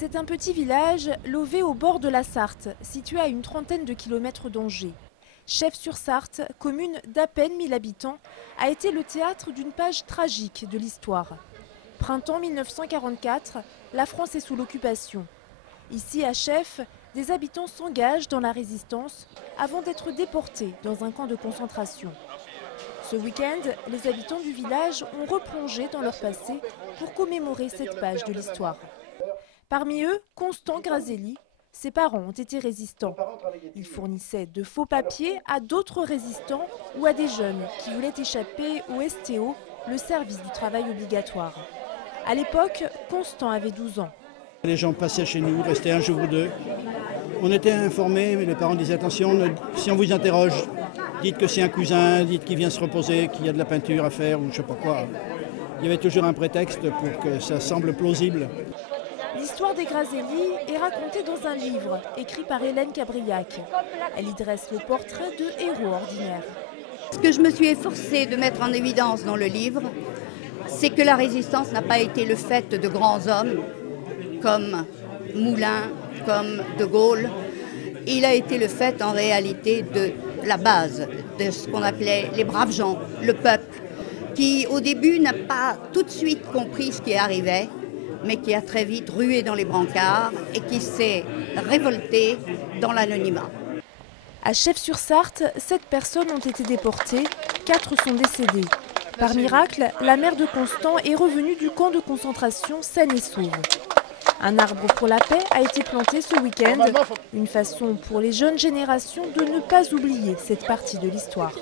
C'est un petit village lové au bord de la Sarthe, situé à une trentaine de kilomètres d'Angers. Chefs-sur-Sarthe, commune d'à peine 1000 habitants, a été le théâtre d'une page tragique de l'histoire. Printemps 1944, la France est sous l'occupation. Ici, à Chef, des habitants s'engagent dans la résistance avant d'être déportés dans un camp de concentration. Ce week-end, les habitants du village ont replongé dans leur passé pour commémorer cette page de l'histoire. Parmi eux, Constant Grazelli. Ses parents ont été résistants. Ils fournissaient de faux papiers à d'autres résistants ou à des jeunes qui voulaient échapper au STO, le service du travail obligatoire. À l'époque, Constant avait 12 ans. Les gens passaient chez nous, restaient un jour ou deux. On était informés, mais les parents disaient attention, si on vous interroge, dites que c'est un cousin, dites qu'il vient se reposer, qu'il y a de la peinture à faire ou je ne sais pas quoi. Il y avait toujours un prétexte pour que ça semble plausible. L'histoire des Grazelli est racontée dans un livre écrit par Hélène Cabriac. Elle y dresse le portrait de héros ordinaires. Ce que je me suis efforcée de mettre en évidence dans le livre, c'est que la résistance n'a pas été le fait de grands hommes comme Moulin, comme De Gaulle. Il a été le fait en réalité de la base, de ce qu'on appelait les braves gens, le peuple, qui au début n'a pas tout de suite compris ce qui arrivait, mais qui a très vite rué dans les brancards et qui s'est révolté dans l'anonymat. À Chef-sur-Sarthe, 7 personnes ont été déportées, 4 sont décédées. Par miracle, la mère de Constant est revenue du camp de concentration saine et sauve. Un arbre pour la paix a été planté ce week-end, une façon pour les jeunes générations de ne pas oublier cette partie de l'histoire.